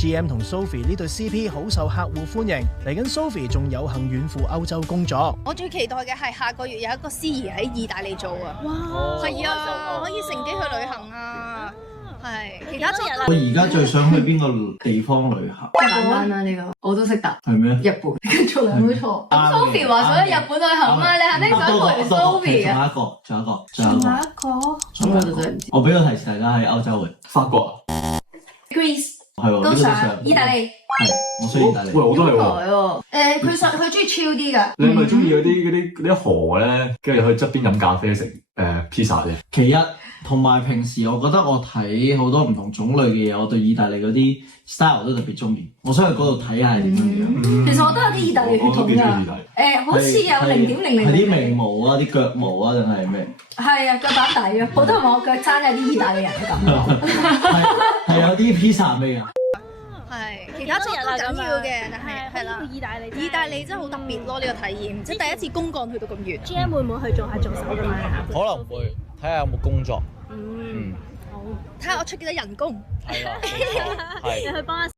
GM 同 Sophie 呢對 CP 好受客戶歡迎，嚟緊 Sophie 仲有幸遠赴歐洲工作。我最期待嘅係下個月有一個司儀喺意大利做啊！哇，係啊，可以乘機去旅行啊！係，其他節日我而家最想去邊個地方旅行？簡單啊呢個，我都識答。係咩？日本，跟住兩都錯。咁 Sophie 話想去日本旅行嘛？你肯定想陪 Sophie 啊？仲有一個。咁我就真係唔知。我俾個提示大家喺歐洲嘅法國 Greece 係喎，都想。意大利。係，我需要意大利。喂，我都係喎。佢中意 chill 啲㗎。你係咪中意嗰啲河咧？跟住去側邊飲咖啡食pizza 嘅？其一，同埋平時我覺得我睇好多唔同種類嘅嘢，我對意大利嗰啲 style 都特別中意。我想去嗰度睇下係點樣樣。其實我都有啲意大利血統㗎。好似有0.00。係啲眉毛啊，啲腳毛啊，定係咩？係啊，腳板底啊，好多人話我腳踭有啲意大利人嘅感覺。係有啲 pizza 味啊。係，其他節日都緊要嘅，但係啦，意大利真係好特別咯，呢個體驗，即係第一次公幹去到咁遠。GM 會唔會去做下助手咁樣？可能會睇下有冇工作。好，睇下我出幾多人工。係啦，你去幫下。